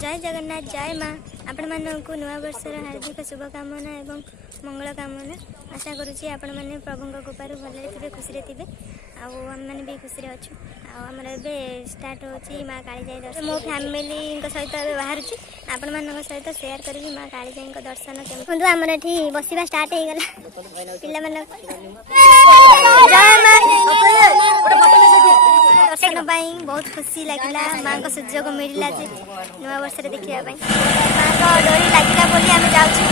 जय जगन्नाथ जय माँ आपण मानक नुआ वर्षर हार्दिक शुभकामना एवं मंगल कामना आशा करुँची आपण मैंने प्रभु कृपार भले थे खुशी थे आम मैंने भी खुशी अच्छु आमर ए स्टार्ट होची माँ कालीजाई दर्शन मो फैमिली सहित बाहर आपण मान सहित शेयर करी माँ कालीजाई दर्शन केमती आमर ये बसवा स्टार्ट हो गला दर्शन बहुत खुशी लगे माँ को सुजोग मिलला नुआ वर्ष देखा माँ को डोरी लगे बोली आम जाऊँ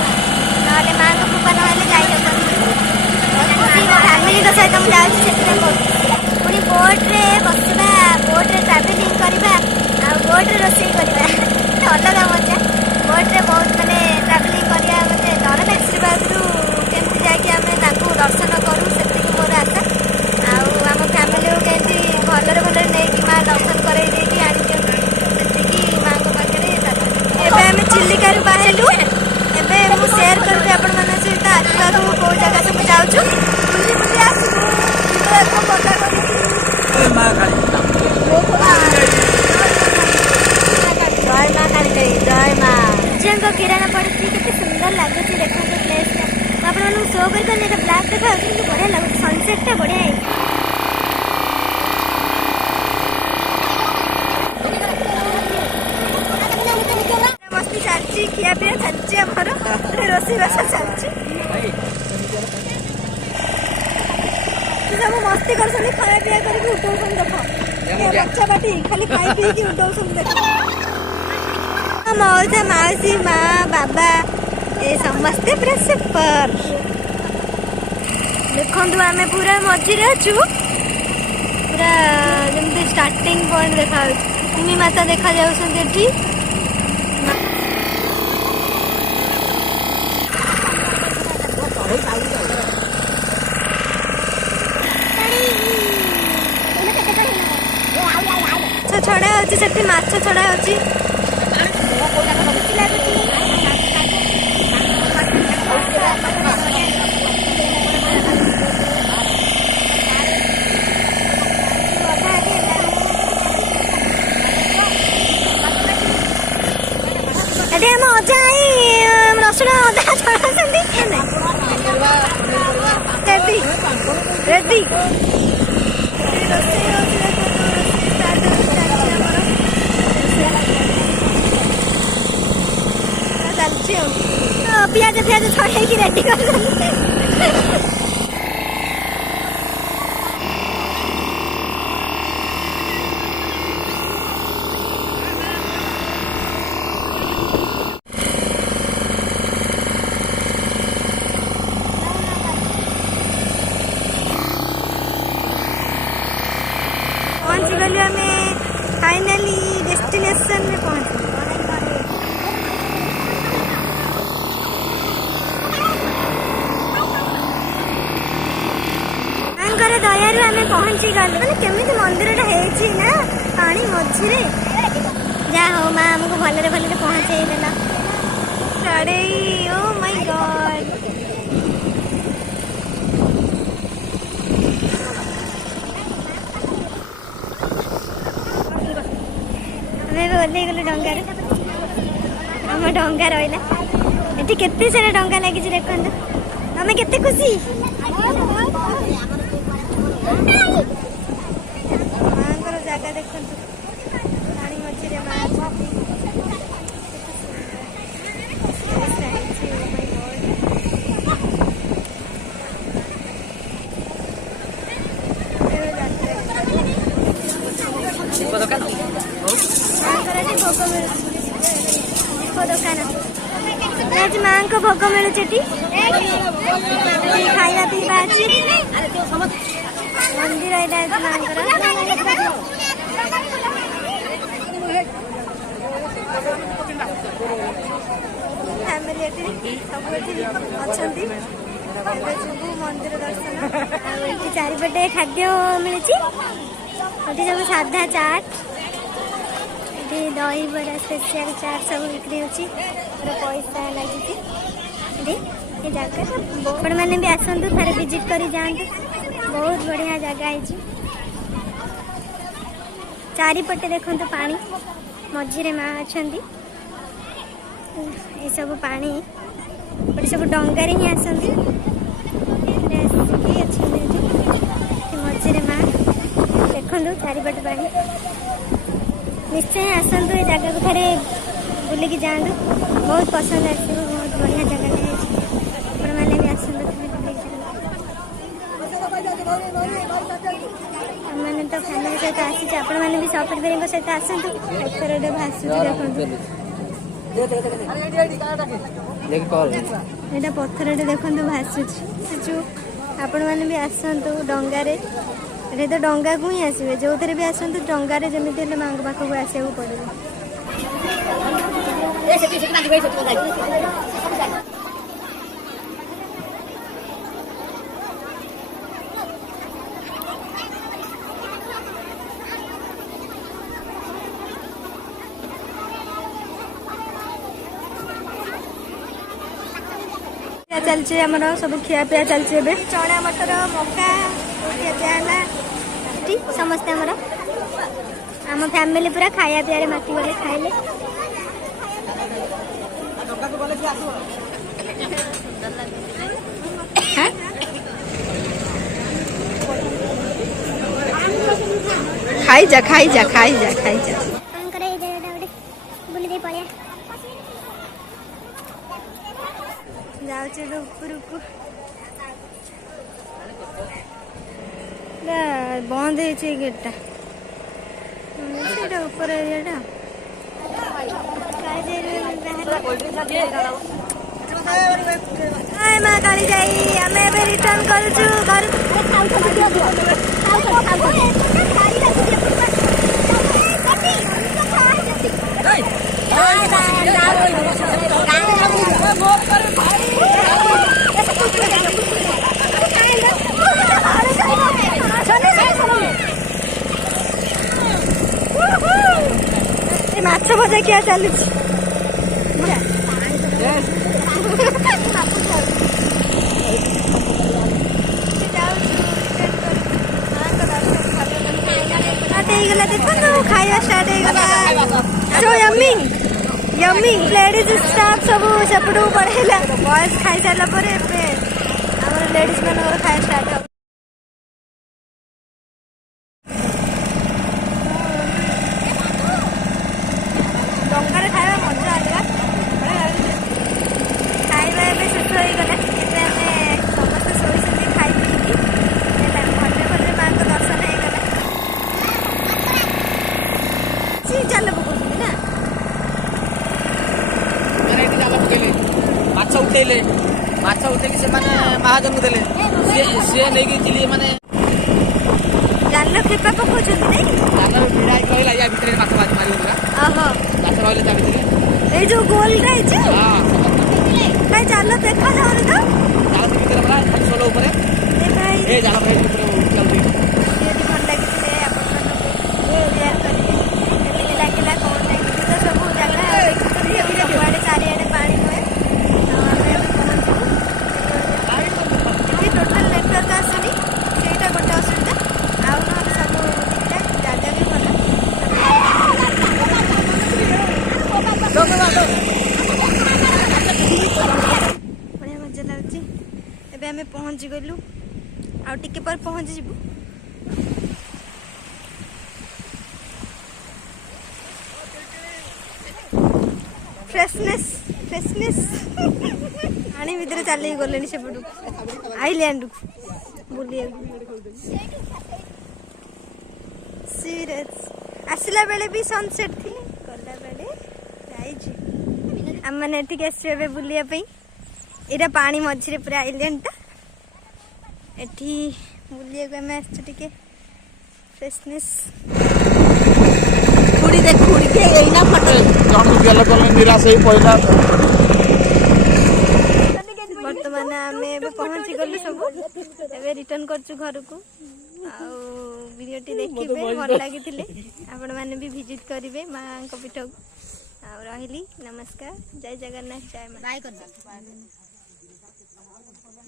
ना माँ को कृपा ना फैमिली सहित मुझे जाऊँ पुणी बोट्रे बसवा बोट्रे ट्रावेलिंग करवा बोट्रे रोषे करवा अलग मजा बोट्रे बहुत मानने ट्रावेलिंग करवा मत डर आशीर्वाद केमती जाकि दर्शन करूँ से मोर आशा आम फैमिली को कमी भलरे भलरे नहीं माँ दर्शन कर माँ को पाखे एवं चिलिकार बाहरलु एवं मुझे सेयार करी आपण मान सहित आसवा कौ जगह सब जाऊँ बुली बुली आसू जय माँ काली जय माँ सूर्य किरण पड़ी के सुंदर लगुच देखो प्लेस आप शो कर ब्लैक देखा बढ़िया लगुच सनसेट बढ़िया है मस्ती चलती खिया पिया चलती आमर रोषेईबास चलती सब मस्ती कर खाया पिया करके उठाऊन देख बच्चा बाटी खाली खाई पी उठाऊन देख मौजा मौसी माँ बाबा ए समस्ते पूरा सुपर देखु आम पूरा मझे अच्छु पूरा जमी स्टार्टिंग पॉइंट देखा कुमी माता देखा जाऊँगी छड़ा होची सेठी माछ छड़ा होची अरे हम अजा रसुण अदा छड़ा रेडी रेडी पियाज पियाज छड़े रेडी कर पहुंच गलु आम फाइनाली डेस्टिनेशन में पहुंच दयारू आम पहुँची गलु मैंने केमी मंदिर ना पानी मझे जा हो माँ आमको भलरे भलरे पहुँचे देला साड़े ओ माय गॉड आम ओल्ले गलु डंगार आम डंगा रहा ये केते सारा डंगा लगी देखते आम केते खुशी माँ जगह देखते पानी मझे माँ आज माँ को भोग मिलू खाଇବା पीवा अच्छी मंदिर फैमिली अच्छा मंदिर दर्शन चारिपटे खाद्य मिली सब साधा चाट दही बड़ा स्पेशल चाट सब बिक्री होती पैसा लगी जगह आपण मैंने भी आसतु थे विजिट कर जातु बहुत बढ़िया जगह है चारिपटे देखो पानी मझे माँ अच्छा ये सब पानी सब डंगारे ही आसती मझे माँ देखु चारिपटे पानी निश्चय आसतु ये जगह को थे बुलिकी जातु बहुत पसंद आस बहुत बढ़िया जगह मैंने भी आसतु मैंने तो फैमिली सहित आसी आपण मैंने भी सपरिवार सहित आसतु पत्थर भाषु देखो पत्थर देखो भाषुचु आपण मैंने भी आसतु डंगारे ये तो डंगा को ही आसवे जो थे भी आसतु डंगारे जमी माँ पाखक आसवा पड़ो चलছে आमर सब खियापिया चलছে चना मटर मका खियापिया समस्ते आमर आम फैमिली पूरा खाया पिया माती गले खाइले खाई जा खाई जा खाई जा खाई जा बंद है गेटा ऊपर एरिया माँ काली जाई आम रिटर्न माछ भजा क्या चलु देखो खाया स्टार्ट हो यम्मी यम्मी लेडीज स्टाफ सब सेपटू पढ़ेगा बॉयज खाई सारा पर लेडीज मान खाया स्टार्ट हो डंगार खाଇବା मजा आएगा खाଇବା ଏବେ ଶେଷ ହେଇଗଲା ଏବେ ଆମେ ସମସ୍ତେ ଶୋଇଛନ୍ତି ଖାଇ ପିଇକି ଭଲରେ ଭଲରେ ମାଙ୍କ ଦର୍ଶନ ହେଇଗଲା ଜାଲ ପକଉଛନ୍ତି ନା ମାଛ ଉଠେଇଲେ ସେମାନେ ମହାଜନକୁ ଦେଲେ ସିଏ ନେଇକି ଚିଲି ମାନେ ଜାଲ ଖେପା ପକଉଛନ୍ତି ନାଇଁ ଜାଲ ଭିଡ଼ା ହେଇକି ରହିଲା ୟା ଭିତରେ ମାଛ ମାରିଗଲା ଓହୋ ମାଛ ରହିଲେ ତା ଭିତରେ ଏଇ ଯୋଉ ଗୋଲଟା ହେଇଛି କାଇଁ ଜାଲ ଦେଖା ଯାଉନି ତ ଜାଲ ଭିତରେ ପରା ସୋଲ ଉପରେ ଏ ଜାଲ ଉପରେ ଚାଲୁଛି ଭଲ ଲାଗିଥିଲେ ଆପଣମାନଙ୍କୁ ସେୟାର କରିବେ କେମିତି ଲାଗିଲା କ'ଣ ଲାଗିଛି ତ ସବୁ ଜାଗା ଦେଖିଛନ୍ତି ସବୁଆଡ଼େ ଚାରିଆଡ଼େ ପାଣି ହୁଏ ଆଉ ଆମେ ଏବେ ପହଞ୍ଚିବୁ ଏଠି ଟୋଟାଲ ନେଟୱାର୍କ ଆସୁନି ସେଇଟା ଗୋଟେ ଅସୁବିଧା ଆଉ ନହେଲେ ସବୁ ଠିକଠାକ ଜାଗା ବି ଭଲ ବଢ଼ିଆ ମଜା ଲାଗୁଛି ଏବେ ଆମେ ପହଞ୍ଚି ଗଲୁ ଆଉ ଟିକେ ପରେ ପହଞ୍ଚିଯିବୁ फ्रेशनेस पानी भितर चल गले सेपटू आईलैंड बुलिया आसला बेले भी सनसेट थी गला बेले आम मैंने ठीक आसवे बुलिया यहाँ पानी मझे पूरा आईलैंड टा एठी बुलिया आम आसके फ्रेशनेस खुड़ी देख खुड़ी के एइना फटो गेल कले निराश होई पइला वर्तमान आम पहुँची गलु सब एबे रिटर्न करछु घर को आउ वीडियोटी देखिबे भल लागिथिले आपण माने भी विजिट करिवे मां को पीठ आ रहिली नमस्कार जय जगन्नाथ जय मां बाय कर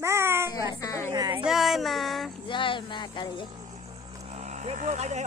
बाय जय मां काली जय